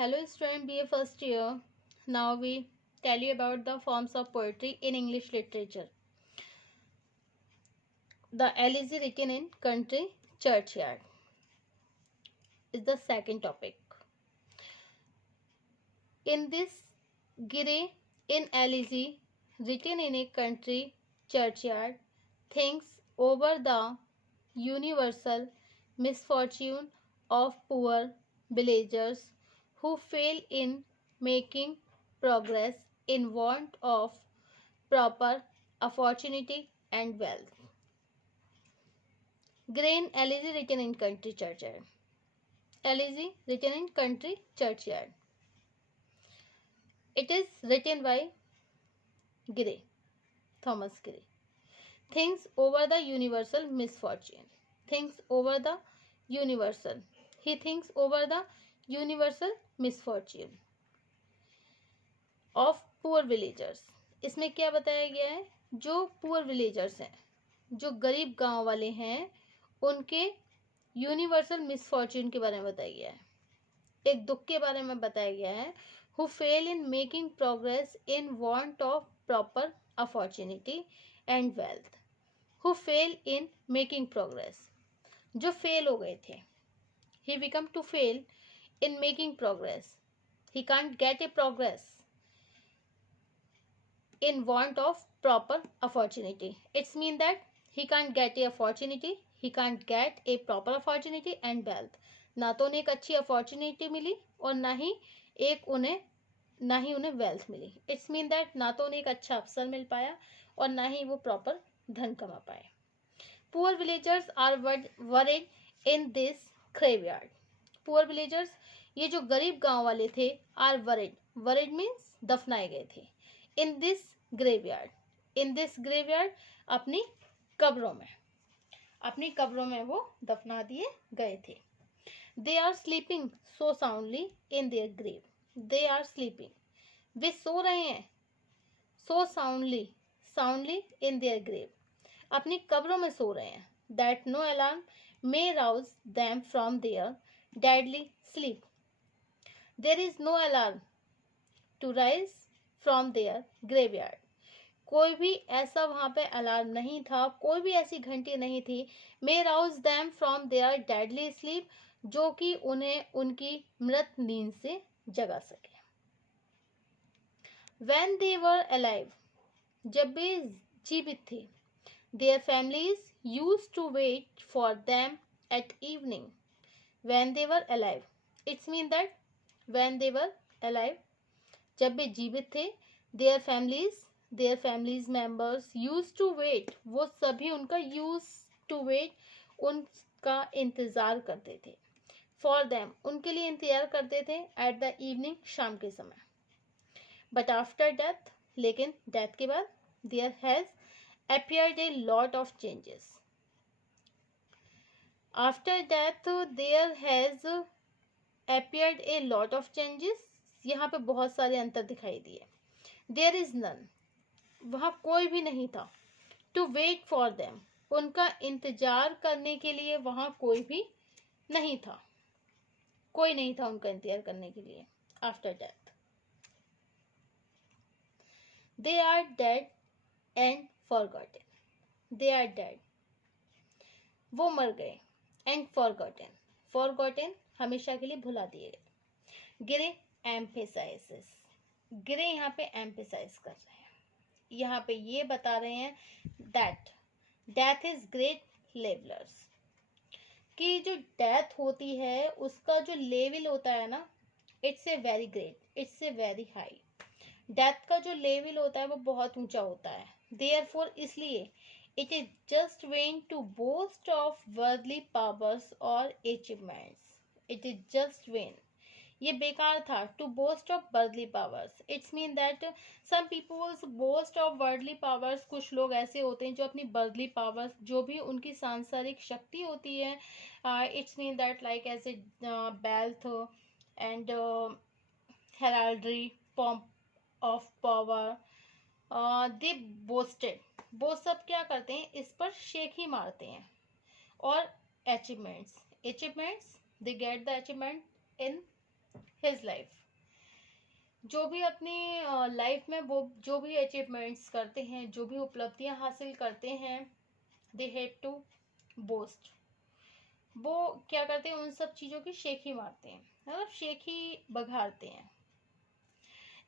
Hello student, BA first year. Now we tell you about the forms of poetry in English literature. The elegy written in country churchyard is the second topic. In this Gire in elegy written in a country churchyard thinks over the universal misfortune of poor villagers who fail in making progress in want of proper opportunity and wealth. Grain elegy written in country churchyard. Elegy written in country churchyard. It is written by Gray, Thomas Gray. Thinks over the universal misfortune. Thinks over the universal. He thinks over the universal misfortune of poor villagers. इसमें क्या बताया गया है? जो poor villagers हैं, जो गरीब गांव वाले हैं, उनके यूनिवर्सल मिसफॉर्च्यून के बारे में बताया गया है. एक दुख के बारे में बताया गया है. Who fail in making progress in want of proper opportunity and wealth. Who fail in making progress, जो फेल हो गए थे. He become to fail in making progress. He can't get a progress in want of proper opportunity. It's mean that he can't get a opportunity, he can't get a proper opportunity and wealth. ना तो उन्हें एक अच्छी opportunity मिली और ना ही उन्हें wealth मिली. इट्स मीन दैट ना तो उन्हें एक अच्छा अवसर मिल पाया और ना ही वो प्रॉपर धन कमा पाए. Poor villagers are worried in this graveyard. Poor villagers, ये जो गरीब गांव वाले थे, आर वरीड मीन्स दफनाए गए थे. इन दिस ग्रेवयार्ड, अपनी कब्रों में वो दफना दिए गए थे. They are sleeping so soundly in their grave. They are sleeping, वे सो रहे हैं. So soundly in their grave, अपनी कब्रों में सो रहे हैं. That no alarm may rouse them from their deadly sleep. There is no alarm to rise from their graveyard. कोई भी ऐसा वहां पे अलार्म नहीं था, कोई भी ऐसी घंटी नहीं थी. May rouse them from their deadly sleep, जो कि उन्हें उनकी मृत नींद से जगा सके. व्हेन दे वर अलाइव, जब वे जीवित थे. Their families used to wait for them at evening. When they were alive, it's mean that when they were alive, जब वे जीवित थे. Their families members use to wait, वो सभी उनका यूज टू वेट, उनका इंतजार करते थे. फॉर देम, उनके लिए इंतजार करते थे. एट द इवनिंग, शाम के समय. बट आफ्टर डेथ, लेकिन डेथ के बाद. There has appeared a lot of changes. After death there has appeared a lot of changes. यहाँ पे बहुत सारे अंतर दिखाई दिए. There is none, वहाँ कोई भी नहीं था. To wait for them, उनका इंतजार करने के लिए वहाँ कोई भी नहीं था. कोई नहीं था उनका इंतजार करने के लिए. After death, they are dead and forgotten. They are dead, वो मर गए. एंड फॉरगॉटन, हमेशा के लिए भुला दिए गए. गिरे एम्फेसाइसिस, गिरे यहाँ पे एम्फेसाइज कर रहे हैं. यहाँ पे ये बता रहे हैं that death is great levellers, कि जो डेथ होती है उसका जो लेवल होता है ना, it's a very great, it's a very high. Death का जो लेवल होता है वो बहुत ऊंचा होता है. देयरफॉर, इसलिए, it is just vain to boast of worldly powers or achievements. It is just vain, ये बेकार था. To boast of worldly powers, it's mean that some people boast of worldly powers. कुछ लोग ऐसे होते हैं जो अपनी worldly powers, जो भी उनकी सांसारिक शक्ति होती है, it's mean that like as a wealth and heraldry, pomp of power, they boasted. वो सब क्या करते हैं, इस पर शेख ही मारते हैं. और achievements, they get the achievement in his life. जो भी अपनी लाइफ में वो जो भी अचीवमेंट्स करते हैं, जो भी उपलब्धियां हासिल करते हैं, दे हैड टू बोस्ट। वो क्या करते हैं, उन सब चीज़ों की शेखी मारते हैं, मतलब शेखी बघाड़ते हैं।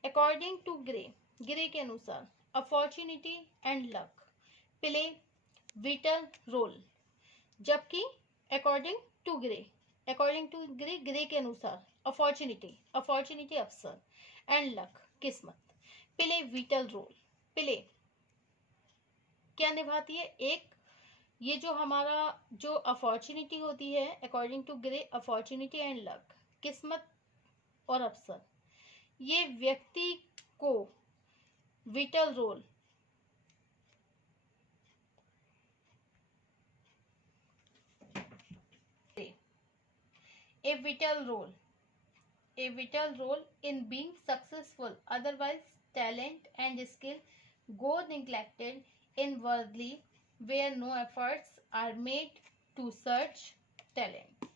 अकॉर्डिंग टू ग्रे, ग्रे के अनुसार opportunity and luck play vital role. जबकि according to Gray, according to Gray, Gray के अनुसार अपॉर्चुनिटी, अपॉर्चुनिटी अवसर, एंड लक किस्मत, प्ले विटल रोल। प्ले क्या निभाती है, एक ये जो हमारा जो अपॉर्चुनिटी होती है, according to Gray opportunity and luck, किस्मत और अवसर, ये व्यक्ति को vital role, a vital role, a vital role in being successful. Otherwise talent and skill go neglected inwardly where no efforts are made to search talent.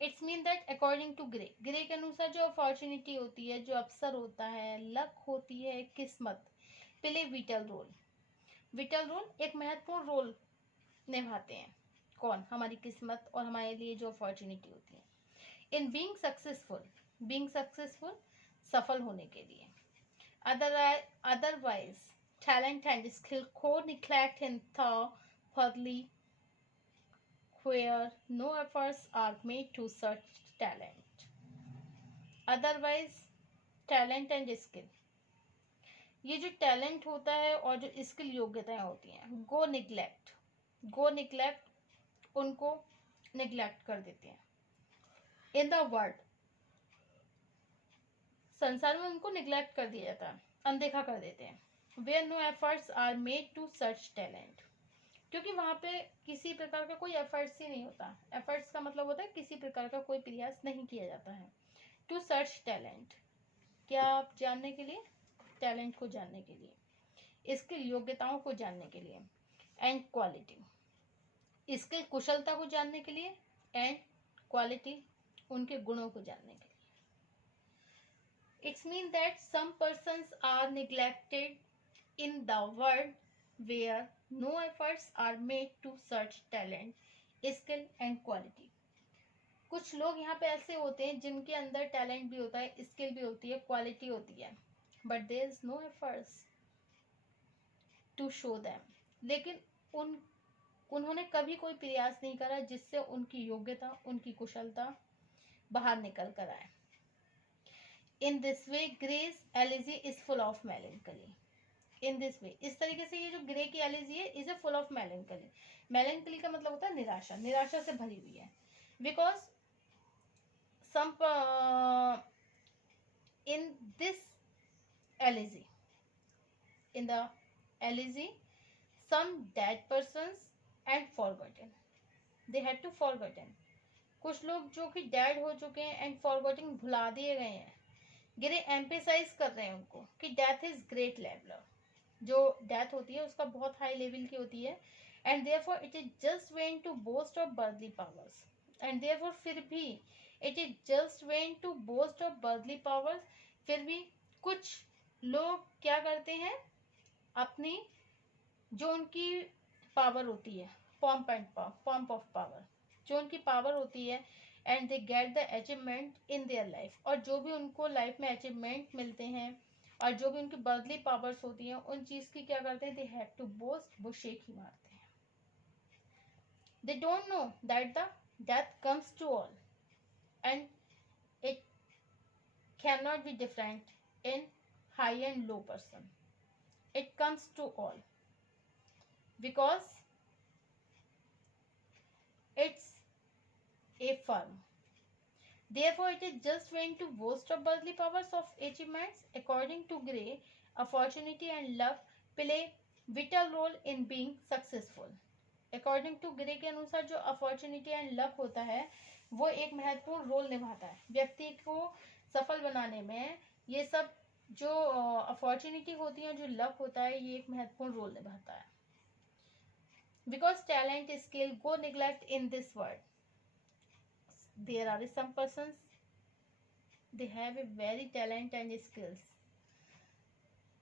It's mean that according to Gray, Gray के अनुसार जो opportunity होती है, जो अवसर होता है, luck होती है, किस्मत, play vital role. Vital role एक महत्वपूर्ण रोल निभाते हैं। कौन, हमारी किस्मत और हमारे लिए जो अपॉर्चुनिटी होती है। In being successful, being successful सफल होने के लिए। अदरवाइज टैलेंट एंड स्किल को neglect in thoroughly where no efforts are made to search talent. Otherwise talent and skill, ये जो टैलेंट होता है और जो स्किल योग्यताएं होती हैं, गो निग्लेक्ट, गो निग्लेक्ट उनको निग्लेक्ट कर देते हैं। इन द वर्ल्ड, संसार में उनको निग्लेक्ट कर दिया जाता है, अनदेखा कर देते हैं। Where no efforts are made to search talent, क्योंकि वहां पे किसी प्रकार का कोई एफर्ट्स ही नहीं होता। एफर्ट्स का मतलब होता है किसी प्रकार का कोई प्रयास नहीं किया जाता है। टू सर्च टैलेंट, क्या आप जानने के लिए, टैलेंट को जानने के लिए, इसकी योग्यताओं को जानने के लिए, एंड क्वालिटी, इसके कुशलता को जानने के लिए, एंड क्वालिटी उनके गुणों को जानने के लिए। It's mean that some persons are neglected in the world where no efforts are made to search talent, skill and quality. कुछ लोग यहाँ पे ऐसे होते हैं जिनके अंदर टैलेंट भी होता है, स्किल भी होती है, क्वालिटी होती है, but there is no efforts to show them, लेकिन उन्होंने कभी कोई प्रयास नहीं करा जिससे उनकी योग्यता, उनकी कुशलता बाहर निकल कर आए। In this way Gray's elegy is full of melancholy. In this way, इस तरीके से ये जो ग्रे की एलिजी है, is a full of melancholy. Melancholy का मतलब होता है निराशा, निराशा से भरी हुई है। Because some in this elegy, in the elegy some dead persons and forgotten, they had to forgotten, कुछ लोग जो कि डेड हो चुके हैं एंड फॉरगॉटिंग, भुला दिए गए हैं। गिरे एम्फेसाइज कर रहे हैं उनको कि डेथ इज ग्रेट लेवलर, जो डेथ होती है उसका बहुत हाई लेवल की होती है। And therefore it is just went to boast of earthly powers, and therefore फिर भी it is just went to boast of earthly powers, फिर भी कुछ लोग क्या करते हैं, अपनी जो उनकी पावर होती है, pomp and pomp of power, जो उनकी पावर होती है, and they get the achievement in their life, और जो भी उनको लाइफ में अचीवमेंट मिलते हैं और जो भी उनकी बर्थली पावर्स होती हैं, उन चीज की क्या करते हैं, दे हैव टू बोस्ट, वो शेख ही मारते हैं। They don't know that the death comes to all and it can not be different in high and low person, it comes to all because it's a firm. Therefore, it is just went to boast of worldly powers of achievements. According to Gray, opportunity and luck play vital role in being successful. According to Gray के अनुसार जो opportunity and luck होता है, वो एक महत्वपूर्ण role निभाता है व्यक्ति को सफल बनाने में। ये सब जो opportunity होती है, जो luck होता है, ये एक महत्वपूर्ण रोल निभाता है। Because talent, skill go neglect in this world, there are some persons, they have a very talent and skills.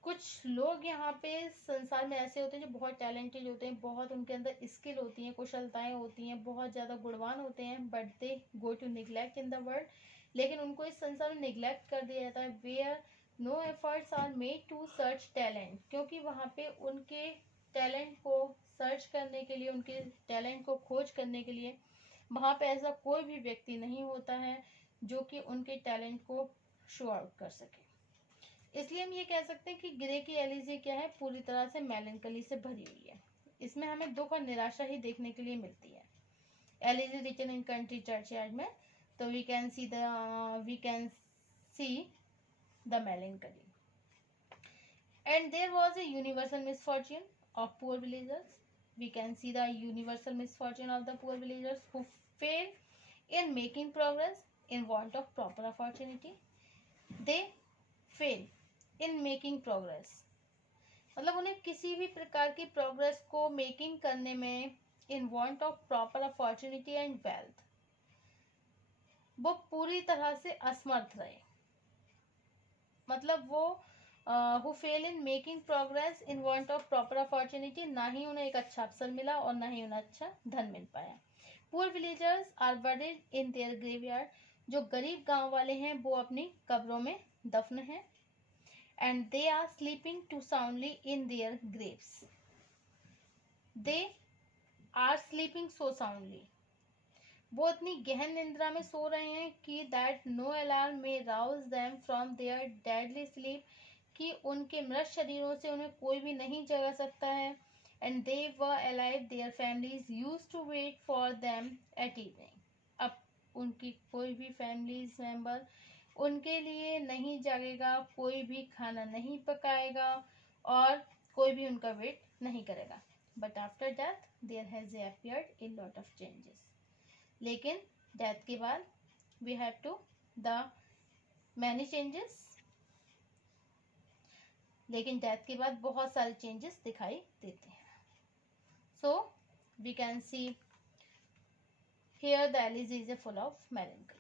कुछ लोग यहाँ पे संसार में ऐसे होते हैं जो बहुत टैलेंटेड होते हैं, बहुत उनके अंदर स्किल होती है, कुशलताएं होती हैं, बहुत ज़्यादा गुणवान होते हैं, but they go to neglect in the world. लेकिन उनको इस संसार में निग्लेक्ट कर दिया जाता है। Where no efforts are made to search talent, क्योंकि वहाँ पे उनके टैलेंट को सर्च करने के लिए, उनके टैलेंट को खोज करने के लिए वहाँ पे ऐसा कोई भी व्यक्ति नहीं होता है जो कि उनके टैलेंट को शो आउट कर सके। इसलिए हम ये कह सकते हैं कि ग्रे की एलिजी क्या है, पूरी तरह से मेलैंकोली से भरी हुई है। इसमें हमें दुख और निराशा ही देखने के लिए मिलती है। Elegy written in country churchyard में, तो we can see the melancholy. And there was a universal misfortune of poor villagers. We can see the universal misfortune of the poor villagers who fail in making progress in want of proper opportunity. They fail in making progress. मतलब उन्हें किसी भी प्रकार की progress को making करने में in want of proper opportunity and wealth वो पूरी तरह से असमर्थ रहे। मतलब वो who fail in making progress in want of proper opportunity, ना ही उन्हें एक अच्छा अवसर मिला और ना ही उन्हें अच्छा धन मिल पाया। Poor villagers are buried in their graveyard, जो गरीब गांव वाले हैं वो अपनी कब्रों में दफन हैं। And they are sleeping too soundly in their graves. They are sleeping so soundly, वो इतनी गहन निंद्रा में सो रहे हैं कि that no alarm may rouse them from their deadly sleep, कि उनके मृत शरीरों से उन्हें कोई भी नहीं जगा सकता है। And they were alive, their families used to wait for them at evening. अब उनकी कोई भी फैमिलीज मेंबर उनके लिए नहीं जागेगा, कोई भी खाना नहीं पकाएगा और कोई भी उनका वेट नहीं करेगा। But after death there has appeared a lot of changes. लेकिन डेथ के बाद we have to the many changes, लेकिन डेथ के बाद बहुत सारे चेंजेस दिखाई देते हैं। So we can see here the elegy is a full of मेलैंकोली।